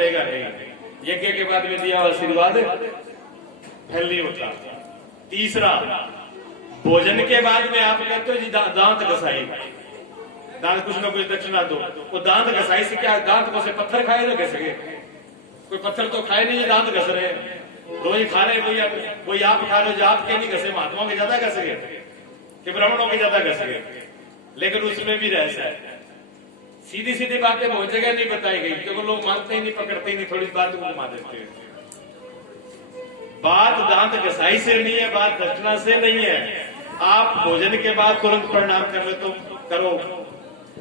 नहीं, यज्ञ के बाद में दिया हुआ आशीर्वाद फल नहीं होता। तीसरा, भोजन के बाद में आप कहते हो जी दांत घसाई, दांत कुछ ना कुछ दक्षिणा दो, वो दांत घसाई से क्या दांत को से पत्थर खाए ना घसेगे? कोई पत्थर तो खाए नहीं, दांत घस रहे हैं, रोज खा रहे, कोई आप खा रहे हो, जो आपके नहीं घसे, महात्माओं के ज्यादा घसेगे कि ब्राह्मणों के ज्यादा घसेगे। लेकिन उसमें भी रहस्य है, सीधी सीधी बातें बहुत जगह नहीं बताई गई क्योंकि लोग मानते ही नहीं, पकड़ते ही नहीं, थोड़ी बात को घुमा देते हैं। बात दांत घसाई से नहीं है, बात दक्षिणा से नहीं है। आप भोजन के बाद तुरंत प्रणाम कर ले तो करो।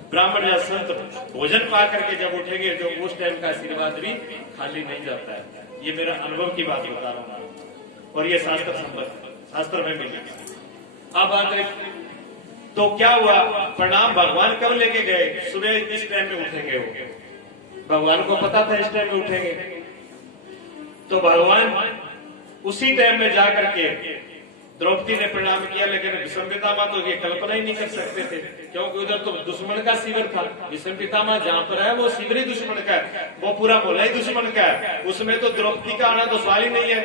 ब्राह्मण या संत भोजन पा करके जब उठेंगे जो उस टाइम का आशीर्वाद भी खाली नहीं जाता है। ये मेरा अनुभव की बात बता रहा हूँ और ये शास्त्र में मिली। अब बात तो क्या हुआ, प्रणाम भगवान कब लेके गए? सुबह इस टाइम में उठेंगे वो, भगवान को पता था इस टाइम में उठेंगे, तो भगवान उसी टाइम में जाकर के द्रौपदी ने प्रणाम किया। लेकिन भीष्म पितामह तो ये कल्पना ही नहीं कर सकते थे क्योंकि उधर तो दुश्मन का शिविर था। भीष्म पितामह जहाँ पर है वो शिविर ही दुश्मन का है, वो पूरा मोहल्ला ही दुश्मन का है, उसमें तो द्रौपदी का आना तो सवाल ही नहीं है।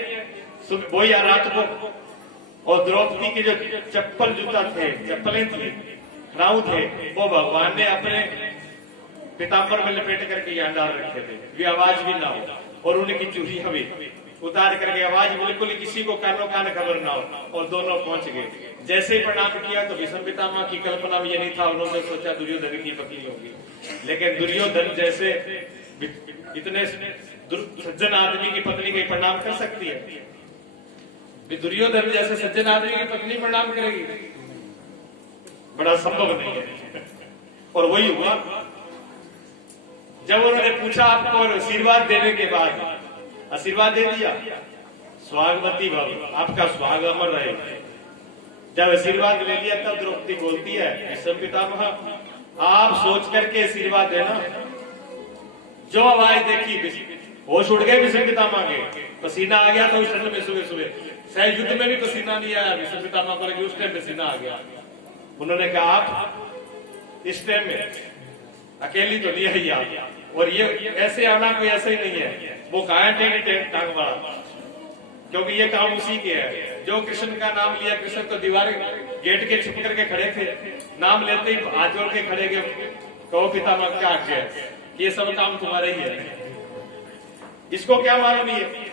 वही रात को, और द्रौपदी के जो चप्पल जूता थे, चप्पलें थी, राव थे, वो भगवान ने अपने पीताम्बर में लपेट करके यहाँ डाल रखे थे, वे आवाज भी ना हो, और उनकी चूड़ियां भी उतार करके आवाज बिल्कुल किसी को कानो कान खबर ना हो, और दोनों पहुंच गए। जैसे ही प्रणाम किया तो भीष्म पितामह की कल्पना में ये नहीं था, उन्होंने सोचा दुर्योधन की पत्नी होगी। लेकिन दुर्योधन जैसे इतने सज्जन आदमी की पत्नी के प्रणाम कर सकती है? दुर्योधन जैसे सज्जन आदमी की पत्नी प्रणाम करेगी? बड़ा संभव नहीं है। और वही हुआ, जब उन्होंने पूछा आपको आशीर्वाद देने के बाद, आशीर्वाद दे दिया, स्वागवती भव, आपका स्वागत अमर रहे। जब आशीर्वाद ले लिया तब द्रौपदी बोलती है, भीष्म पितामह आप सोच करके आशीर्वाद देना। जो आवाज देखी होश उड़ गए भीष्म पितामह के, पसीना आ गया था उस ठंड में, सुबह सुबह शायद युद्ध में भी पसीना नहीं आया भीष्म पितामह को, लेकिन उस टाइम पसीना आ गया। उन्होंने कहा आप इस टाइम में अकेली तो नहीं आई आप, और ये ऐसे आना कोई ऐसे ही नहीं है, वो कहा टांग वाला, क्योंकि ये काम उसी के है। जो कृष्ण का नाम लिया, कृष्ण तो दीवार गेट के छुप करके खड़े थे, नाम लेते ही हाथ जोड़ के खड़े गए, कहो पितामह क्या आज्ञा है, ये सब काम तुम्हारे ही है। इसको क्या मालूम है?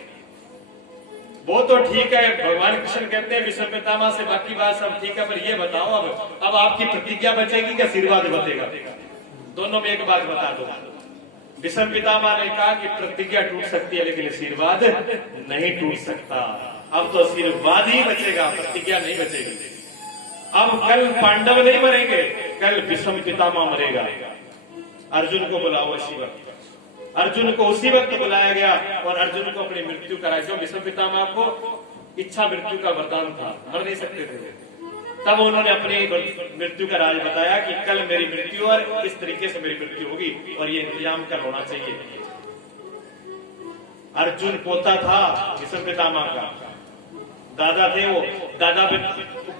वो तो ठीक है, भगवान कृष्ण कहते हैं भीष्म पितामह से बाकी बात सब ठीक है, पर ये बताओ अब आपकी प्रतिज्ञा बचेगी क्या आशीर्वाद बचेगा? दोनों में एक बात बता दो। भीष्म पितामह ने कहा कि प्रतिज्ञा टूट सकती है लेकिन आशीर्वाद नहीं टूट सकता। अब तो आशीर्वाद ही बचेगा, प्रतिज्ञा नहीं बचेगी। अब कल पांडव नहीं मरेंगे, कल भीष्म पितामह मरेगा। अर्जुन को बुलाओ इसी वक्त। अर्जुन को उसी वक्त बुलाया गया और अर्जुन को अपनी मृत्यु कराई। जो भीष्म पितामह को इच्छा मृत्यु का वरदान था, मर नहीं सकते थे, तब उन्होंने अपनी मृत्यु का राज बताया कि कल मेरी मृत्यु और इस तरीके से मेरी मृत्यु होगी और ये इंतजाम कर होना चाहिए। अर्जुन पोता था भीष्म पितामह का, दादा थे वो, दादा पे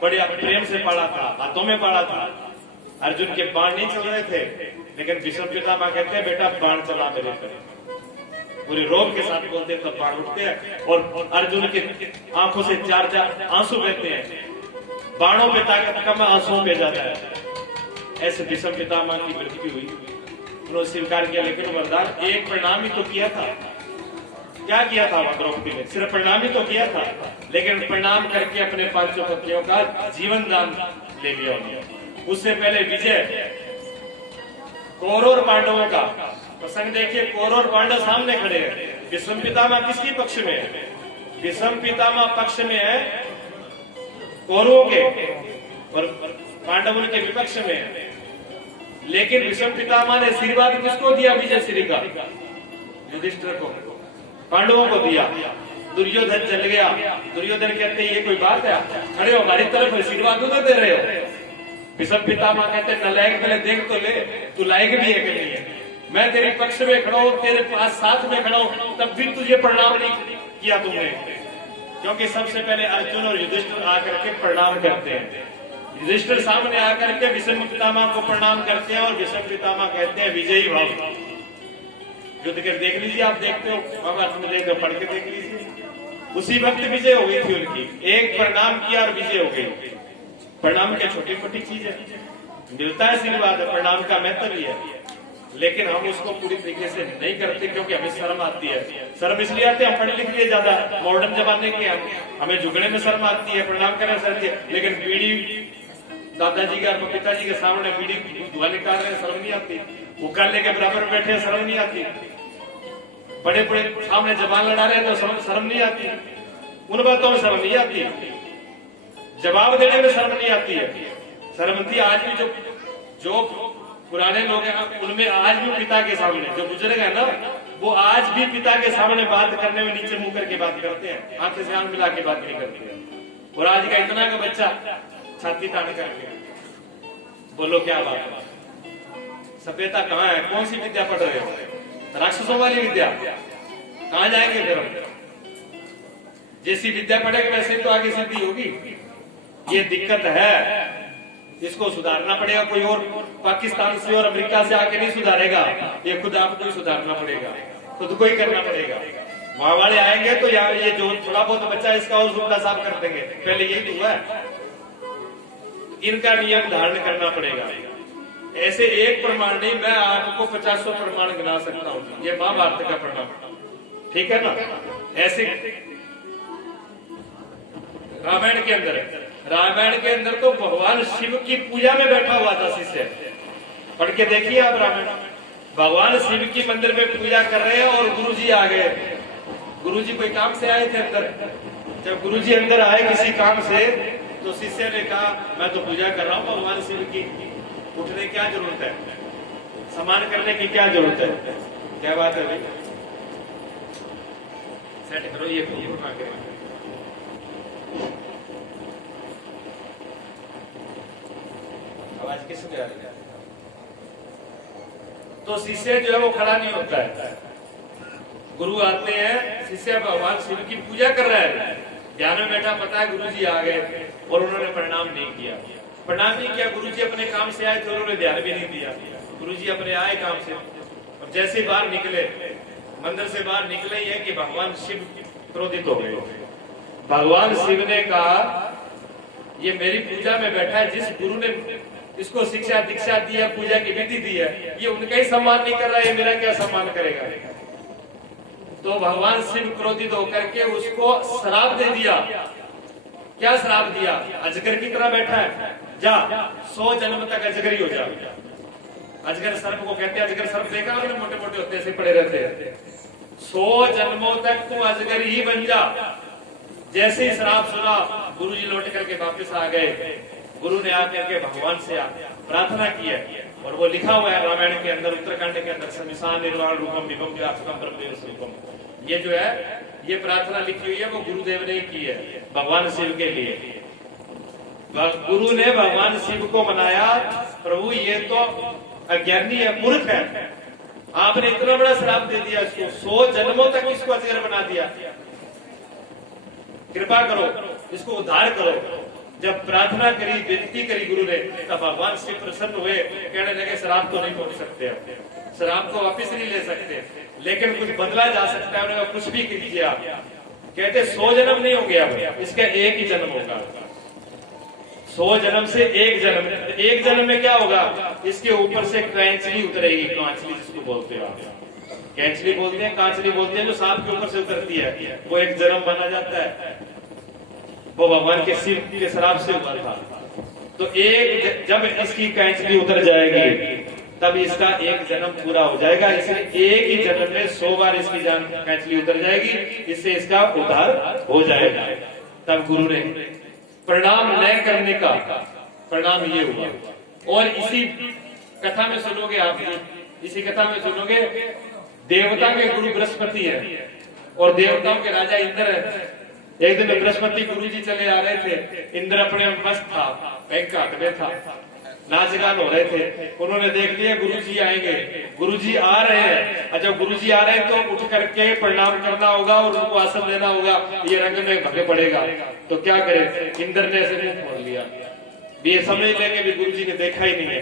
बड़े प्रेम से पाला था, हाथों में पाला था। अर्जुन के बाण नहीं चल रहे थे, लेकिन भीष्म पितामह कहते हैं बेटा बाण चला मेरे पर, पूरे रोग के साथ बोलते तब बाण उठते हैं और अर्जुन के आंखों से चार चार आंसू बहते हैं। बाणों पे ताकत कम, आंसुओं पे ज्यादा है। ऐसे भीष्म पितामह की मृत्यु हुई, उन्होंने स्वीकार किया, लेकिन वरदान एक प्रणाम ही तो किया था। क्या किया था द्रौपदी ने? सिर्फ प्रणाम ही तो किया था, लेकिन प्रणाम करके अपने पांचों पत्नियों का जीवन दान ले लिया उन्होंने। उससे पहले विजय, कौरव और पांडवों का प्रसंग देखिए। कौरव और पांडव सामने खड़े हैं, भीष्म पितामह किसकी पक्ष में है? भीष्म पितामह पक्ष में है कौरवों के और पांडवों के विपक्ष में है। लेकिन भीष्म पितामह ने आशीर्वाद किसको दिया? विजय श्री का युधिष्ठिर को, पांडवों को दिया। दुर्योधन चल गया। दुर्योधन कहते ये कोई बात है, खड़े हो हमारी तरफ आशीर्वाद तो दे रहे हो। भीष्म पितामह कहते नलायक, पहले देख तो ले तू लायक भी है कि नहीं है। मैं तेरे पक्ष में खड़ा हूं, तेरे पास साथ में खड़ा हूं, तब भी तुझे प्रणाम नहीं किया तुमने, क्योंकि सबसे पहले अर्जुन और युधिष्ठिर आकर के प्रणाम करते हैं। युधिष्ठिर सामने आकर के भीष्म पितामह को प्रणाम करते हैं और भीष्म पितामह कहते हैं विजयी भव। युद्ध कर देख लीजिए, आप देखते हो महाभारत में, देख पढ़ के देख लीजिए। उसी वक्त विजय हो गई थी उनकी, एक प्रणाम किया और विजय हो गई। प्रणाम क्या छोटी मोटी चीज है, मिलता है आशीर्वाद, प्रणाम का महत्व भी है, लेकिन हम उसको पूरी तरीके से नहीं करते क्योंकि हमें शर्म आती है। शर्म इसलिए आती है, हम पढ़े लिख लिए ज्यादा मॉडर्न जमाने के, हमें झुकने में शर्म आती है, प्रणाम करने से आती है। लेकिन बीड़ी दादाजी के और पिताजी के सामने बीड़ी धुआं निकाल रहे हैं, शर्म नहीं आती। उकालने के बराबर बैठे हैं, शर्म नहीं आती। बड़े बड़े सामने जबान लड़ा रहे हैं तो शर्म नहीं आती। उन बातों में शर्म नहीं आती, जवाब देने में शर्म नहीं आती है। शर्म थी आज भी जो पुराने लोग हैं उनमें आज भी पिता के सामने, जो बुजुर्ग है ना, वो आज भी पिता के सामने बात करने में नीचे मुंह करके बात करते हैं, आंखें से आंख मिला के बात नहीं करते हैं। और आज का इतना का बच्चा छाती तान करके, बोलो क्या बात है, सभ्यता कहाँ है? कौन सी विद्या पढ़ रहे हो? राक्षसों वाली विद्या, कहाँ जाएंगे फिर हम? जैसी विद्या पढ़ेंगे वैसे तो आगे सिद्धि होगी। ये दिक्कत है, इसको सुधारना पड़ेगा। कोई और पाकिस्तान से और अमेरिका से आके नहीं सुधारेगा, ये खुद आपको ही सुधारना पड़ेगा, खुद को ही करना पड़ेगा। वहां वाले आएंगे तो यहाँ ये जो थोड़ा बहुत बच्चा इसका और जुमला साफ कर देंगे, पहले यही तो हुआ है। इनका नियम धारण करना पड़ेगा। ऐसे एक प्रमाण नहीं, मैं आपको 50 प्रमाण गिना सकता हूँ, ये महाभारत का प्रमाण, ठीक है ना। ऐसे रामायण के अंदर तो भगवान शिव की पूजा में बैठा हुआ था शिष्य, पढ़ के देखिए आप रामायण। भगवान शिव की मंदिर में पूजा कर रहे हैं और गुरुजी आ गए। गुरुजी कोई काम से आए थे अंदर, जब गुरुजी अंदर आए किसी काम से, तो शिष्य ने कहा मैं तो पूजा कर रहा हूँ भगवान शिव की, उठने की क्या जरूरत है, सम्मान करने की क्या जरूरत है? क्या बात है भाई, सेट करो ये आवाज किसने आ रही है? तो शिष्य जो है वो खड़ा नहीं होता है। गुरु आते हैं, शिष्य भगवान शिव की पूजा कर रहा है, ध्यान में बैठा, पता है गुरुजी आ गए और उन्होंने प्रणाम नहीं किया। प्रणाम नहीं किया, गुरुजी अपने काम से आए थे, उन्होंने ध्यान भी नहीं दिया। गुरुजी अपने आए काम से और जैसे बाहर निकले, मंदिर से बाहर निकले ही है कि भगवान शिव क्रोधित हो गए। भगवान शिव ने कहा ये मेरी पूजा में बैठा है, जिस गुरु ने इसको शिक्षा दीक्षा दी है, पूजा की विधि दी है, ये उनका ही सम्मान नहीं कर रहा है, ये मेरा क्या सम्मान करेगा? तो भगवान शिव क्रोधित होकर के उसको श्राप दे दिया। क्या श्राप दिया? अजगर की तरह बैठा है, जा 100 जन्म तक अजगर ही हो जा। अजगर सर्प को कहते हैं, अजगर सर्प देखा आपने, मोटे मोटे होते ऐसे पड़े रहते हैं। 100 जन्मों तक तू अजगर ही बन जा। जैसे ही श्राप सुना, गुरुजी लौट करके वापस आ गए। गुरु ने आकर के भगवान से प्रार्थना की है और वो लिखा हुआ है रामायण के अंदर, उत्तराखंड के अंदर, समिसान निर्वाण रूपम विभम व्यापकम ब्रह्मेव स्वरूपम। ये जो है ये प्रार्थना लिखी हुई है, वो गुरुदेव ने की है भगवान शिव के लिए। गुरु ने भगवान शिव को मनाया, प्रभु ये तो अज्ञानी है, मूर्ख है, आपने इतना बड़ा श्राप दे दिया इसको, 100 जन्मों तक इसको अजगर बना दिया, कृपा करो, इसको उद्धार करो। जब प्रार्थना करी, विनती करी गुरु ने, तब भगवान शिव प्रसन्न हुए, कहने लगे श्राप तो नहीं पहुंच सकते, श्राप को वापिस नहीं ले सकते, लेकिन कुछ बदला जा सकता है। उन्होंने कुछ भी कीजिए आप। कहते 100 जन्म नहीं हो गया, इसका एक ही जन्म होगा। 100 जन्म से एक जन्म में क्या होगा? इसके ऊपर से कैंचली उतरेगी, कांचली जिसको बोलते हैं आप, कैंचली बोलते हैं, कांचली बोलते हैं, जो सांप के ऊपर से उतरती है, वो एक जन्म बना जाता है। वो भगवान के शिव के श्राप से हुआ था। तो एक जब इसकी कैंचली उतर जाएगी, तब इसका एक जन्म पूरा हो जाएगा। इसलिए एक ही जन्म में 100 बार इसकी जान कैंचली उतर जाएगी, इससे इसका उद्धार हो जाएगा। तब गुरु ने प्रणाम न करने का परिणाम ये हुआ। और इसी कथा में सुनोगे आप, इसी कथा में सुनोगे, देवता के गुरु बृहस्पति है और देवताओं के राजा इंद्र है। एक दिन बृहस्पति गुरुजी चले आ रहे थे, इंद्र अपने मस्त था, एक काट में था, नाच गान हो रहे थे। उन्होंने देख लिया गुरुजी आएंगे, गुरुजी आ रहे हैं, जब गुरुजी आ रहे हैं तो उठ करके प्रणाम करना होगा और उनको आसन देना होगा, ये रंग में भगे पड़ेगा। तो क्या करे, इंद्र ने ऐसे मुंह मोड़ लिया, ये समझ लेंगे भी गुरुजी ने देखा ही नहीं है।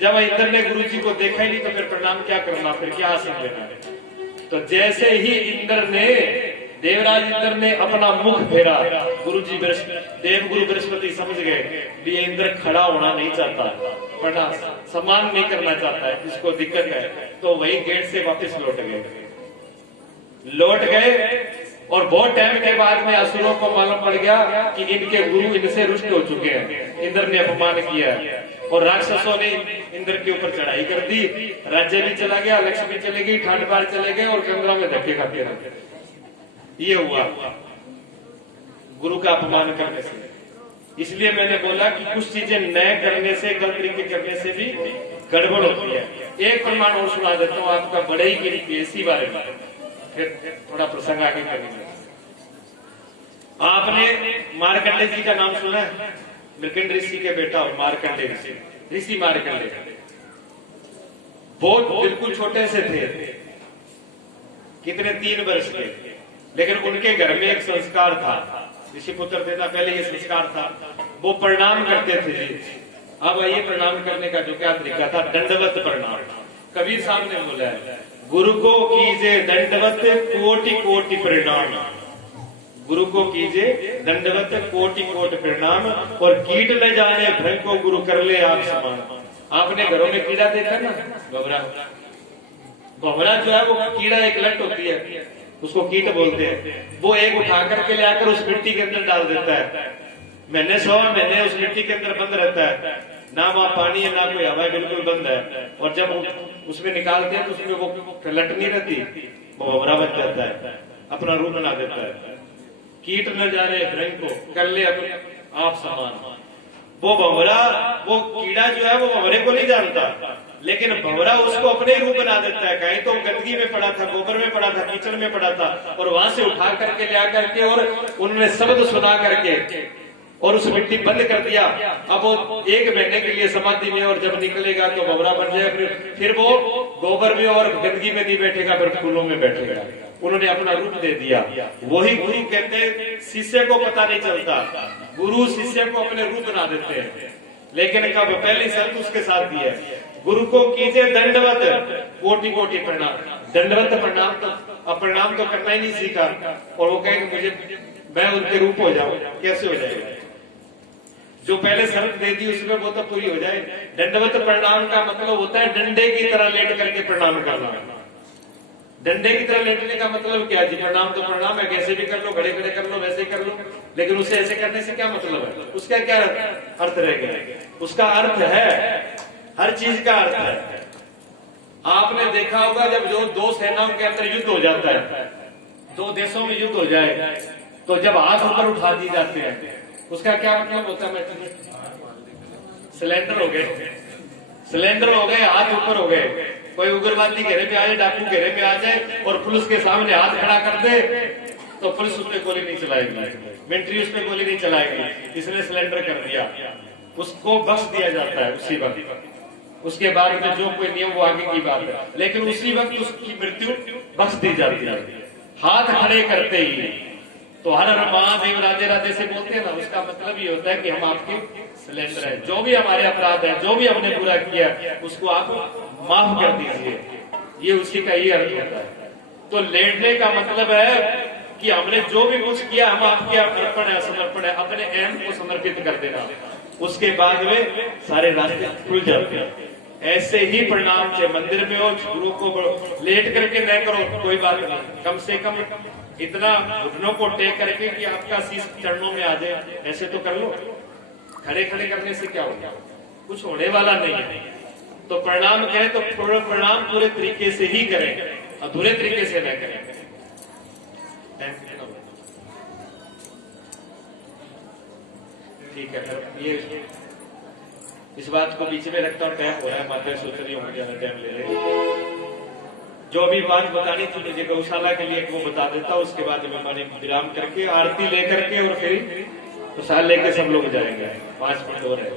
जब इंद्र ने गुरुजी को देखा ही नहीं तो फिर प्रणाम क्या करना, फिर क्या आसन लेना है। तो जैसे ही देवराज इंद्र ने अपना मुख फेरा, गुरुजी देवगुरु बृहस्पति समझ गए भी इंद्र खड़ा होना नहीं चाहता, प्रणाम सम्मान नहीं करना चाहता है, इसको दिक्कत है। तो वही गेट से वापस लौट गए और बहुत टाइम के बाद में असुरों को मालूम पड़ गया कि इनके गुरु इनसे रुष्ट हो चुके हैं, इंद्र ने अपमान किया और राक्षसों ने इंद्र के ऊपर चढ़ाई कर दी। राज्य भी चला गया, लक्ष्मी चली गई, ठाट बार चले गए और गंगा में धक्के खाते रहे। ये हुआ गुरु का अपमान करने से। इसलिए मैंने बोला कि कुछ चीजें नए करने से, गलत तरीके करने से भी गड़बड़ होती है। एक प्रमाण और सुना देता हूँ आपका, बड़े ही गिरी इसी बारे में, फिर थोड़ा प्रसंग आगे करेंगे। आपने मार्कंडे जी का नाम सुना है? मृकंड ऋषि के बेटा मार्कंडे ऋषि मार्कंडे बहुत बिल्कुल छोटे से थे, कितने 3 वर्ष के, लेकिन उनके घर में एक संस्कार था, ऋषि पुत्र देना पहले ये संस्कार था, वो प्रणाम करते थे जी। अब ये प्रणाम करने का जो क्या तरीका था, दंडवत प्रणाम। कबीर साहब ने बोला है, गुरु को कीजिए दंडवत कोटि कोटि प्रणाम, गुरु को कीजिए दंडवत कोटि कोटि प्रणाम, और कीट न जाने भ्रम को गुरु कर ले आप समान। आपने घरों में कीड़ा देखा ना, भंवरा जो है वो कीड़ा, एक लट होती है, उसको कीट बोलते हैं। वो एक उठा करके ले आकर उस मिट्टी के अंदर डाल देता है, महीने 100 महीने उस मिट्टी के अंदर बंद रहता है, ना वहां पानी है ना कोई हवा, बिल्कुल बंद है। और जब उसमें निकालते हैं तो उसमें वो लट नहीं रहती, वो भंवरा बन जाता है, अपना रूप बना देता है। कीट न जाने भ्रम को कर ले आप समान। वो भंवरा, वो कीड़ा जो है वो भंवरे को नहीं जानता, लेकिन भंवरा उसको अपने रूप बना देता है। कहीं तो गंदगी में पड़ा था, गोबर में पड़ा था, कीचड़ में पड़ा था, और वहां से उठा करके ले आकर के और उन्होंने शब्द सुना करके और उस मिट्टी बंद कर दिया। अब वो 1 महीने के लिए समाधि में, और जब निकलेगा तो भंवरा बन जाए, फिर वो गोबर में और गंदगी में नहीं बैठेगा, फिर फूलों में बैठेगा। उन्होंने अपना रूप दे दिया। वही गुरु कहते हैं, शिष्य को पता नहीं चलता, गुरु शिष्य को अपने रूप बना देते हैं। लेकिन कब पहली शर्त उसके साथ दी है, गुरु को कीजिए दंडवत कोटि कोटि प्रणाम। दंडवत प्रणाम तो प्रणाम तो करना ही नहीं सीखा, और वो कहे कि मुझे मैं उनके रूप हो जाऊं, कैसे हो जाएगा? जो पहले शर्त दे दी उसमें वो तो पूरी हो जाए। दंडवत प्रणाम का मतलब होता है डंडे की तरह लेट करके प्रणाम करना। डंडे की तरह लेटने का मतलब क्या जी? प्रणाम तो प्रणाम है, कैसे भी कर लो, खड़े खड़े कर लो, वैसे ही कर लो, लेकिन उसे ऐसे करने से क्या मतलब है? उसका क्या अर्थ रह गया? उसका अर्थ है, हर चीज का अर्थ है। आपने देखा होगा जब जो 2 सेनाओं के अंदर युद्ध हो जाता है, 2 देशों में युद्ध हो जाए, तो जब हाथ ऊपर उठा दी जाते हैं, उसका क्या मतलब होता है? सिलेंडर हो गए, सिलेंडर हो गए, हाथ ऊपर हो गए। कोई उग्रवादी घेरे में आ जाए, डाकू घेरे में आ जाए और पुलिस के सामने हाथ खड़ा कर दे, तो पुलिस उस पर गोली नहीं चलाएगी, मिलिट्री उस पर गोली नहीं चलाएगी। इसने सिलेंडर कर दिया, उसको बख्श दिया जाता है उसी वक्त। उसके बाद में जो कोई नियम वो आगे की बात है, लेकिन उसी वक्त उसकी मृत्यु बख्श दी जाती है, हाथ खड़े करते ही। तो हर हर महादेव राधे राधे से बोलते हैं ना, उसका मतलब ये होता है कि हम आपके सिलेंडर है, जो भी हमारे अपराध है, जो भी हमने बुरा किया, उसको आप माफ कर दीजिए। ये उसी का ही अर्थ होता है। तो लेटने का मतलब है कि हमने जो भी कुछ किया, हम आपके अर्पण है, समर्पण है, अपने अहम को समर्पित कर देना। उसके बाद में सारे रास्ते खुल जाते हैं। ऐसे ही प्रणाम से मंदिर में हो, गुरु को लेट करके न करो, कोई बात नहीं, कम से कम इतना घुटनों को टेक करके कि आपका शीश चरणों में आ जाए, ऐसे तो कर लो। खड़े खड़े करने से क्या होगा? कुछ होने वाला नहीं है। तो प्रणाम करें तो प्रणाम पूरे तरीके से ही करें, अधूरे तरीके से न करें। ठीक है, ये इस बात को बीच में रखता हूँ, टाइम हो रहा है, माता सोच रही हूँ ज्यादा टाइम ले ले। जो भी बात बतानी थी मुझे गौशाला के लिए वो बता देता, उसके बाद में मैंने विराम करके आरती लेकर के और फिर प्रसाद लेके सब लोग जाएंगे। 5 मिनट और है।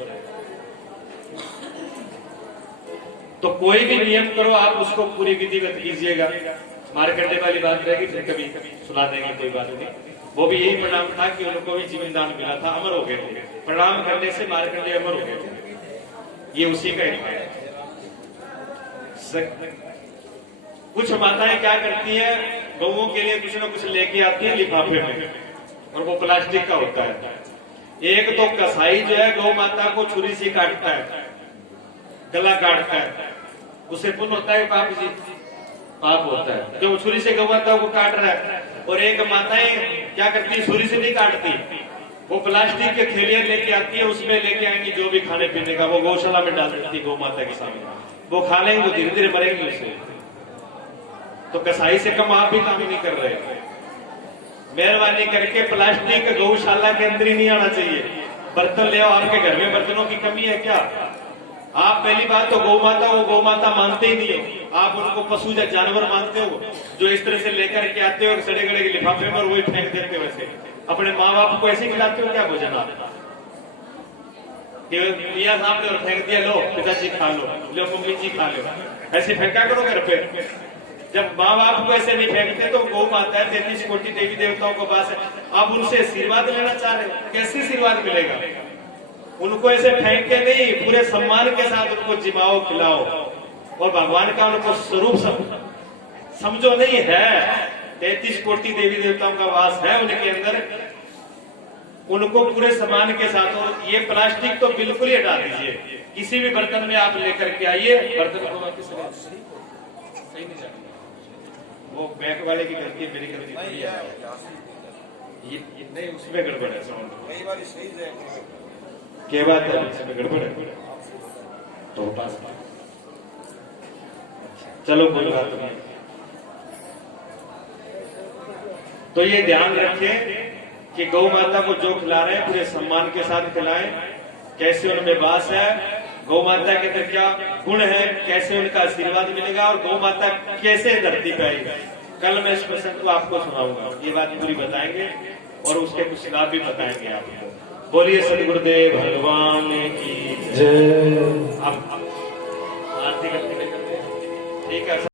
तो कोई भी नियम करो आप उसको पूरी विधिवत कीजिएगा। मार्कंडे वाली बात रहेगी, फिर कभी सुना देंगे, कोई बात नहीं। वो भी यही परिणाम था कि उनको भी जीवन दान मिला था, अमर हो गए थे। प्रणाम करने से मार्कंडेय अमर हो गए थे। ये उसी का एक है। कुछ माताएं क्या करती है, गौओं के लिए कुछ न कुछ लेके आती है लिफाफे में, और वो प्लास्टिक का होता है। एक तो कसाई जो है गौ माता को छुरी से काटता है, गला काटता है, उसे पुण्य होता है पाप जी, पाप होता है जो छुरी से गौ माता को काट रहा है। और एक माताएं क्या करती है, छुरी से नहीं काटती, वो प्लास्टिक के थैलियां लेके आती है, उसमें लेके आएंगी जो भी खाने पीने का, वो गौशाला में डाल देती है गौ माता के सामने। वो खा लेंगे, वो धीरे धीरे मरेंगे उससे। तो कसाई से कम आप भी काम नहीं कर रहे। मेहरबानी करके प्लास्टिक गौशाला के अंदर ही नहीं आना चाहिए। बर्तन ले आओ, आपके घर में बर्तनों की कमी है क्या? आप पहली बात तो गौ माता, वो गौ माता मानते ही नहीं हो, आप उनको पशु या जानवर मानते हो, जो इस तरह से लेकर के आते हो सड़े गड़े के लिफाफे में, वही फेंक देते हो। वैसे अपने माँ बाप को ऐसे खिलाते हो क्या भोजन आप? दिया सामने और फेंक दिया, लो पिताजी खा लो, लो मम्मी जी खा लो, ऐसे फेंका करो घर पे। जब माँ बाप को ऐसे नहीं फेंकते तो गौ माता है, 33 कोटि देवी देवताओं के पास है, आप उनसे आशीर्वाद लेना चाह रहे हो, कैसे आशीर्वाद मिलेगा? उनको ऐसे फेंक के नहीं, पूरे सम्मान के साथ उनको जिमाओ खिलाओ, और भगवान का उनको स्वरूप समझो। नहीं है, 33 कोटि देवी देवताओं का वास है उनके अंदर, उनको पूरे सम्मान के साथ। और ये प्लास्टिक तो बिल्कुल ही हटा दीजिए, किसी भी बर्तन में आप लेकर के आइए। बर्तन को वापस सही नहीं जाना, वो बैक वाले की गलती है, मेरी गलती नहीं है, ये नहीं, उसमें गड़बड़ है साउंड। क्या बात है, इसमें गड़बड़ है तो पास। चलो कोई बात नहीं। तो ये ध्यान रखें कि गौ माता को जो खिला रहे हैं पूरे सम्मान के साथ खिलाएं। कैसे उनमें वास है, गौ माता के अंदर क्या गुण है, कैसे उनका आशीर्वाद मिलेगा, और गौ माता कैसे धरती पे आई। कल मैं इस प्रसंग को आपको सुनाऊंगा, ये बात पूरी बताएंगे और उसके कुछ लाभ भी बताएंगे आपको। बोलिए सदगुरुदेव भगवान की जय। आप आरती करते ठीक है।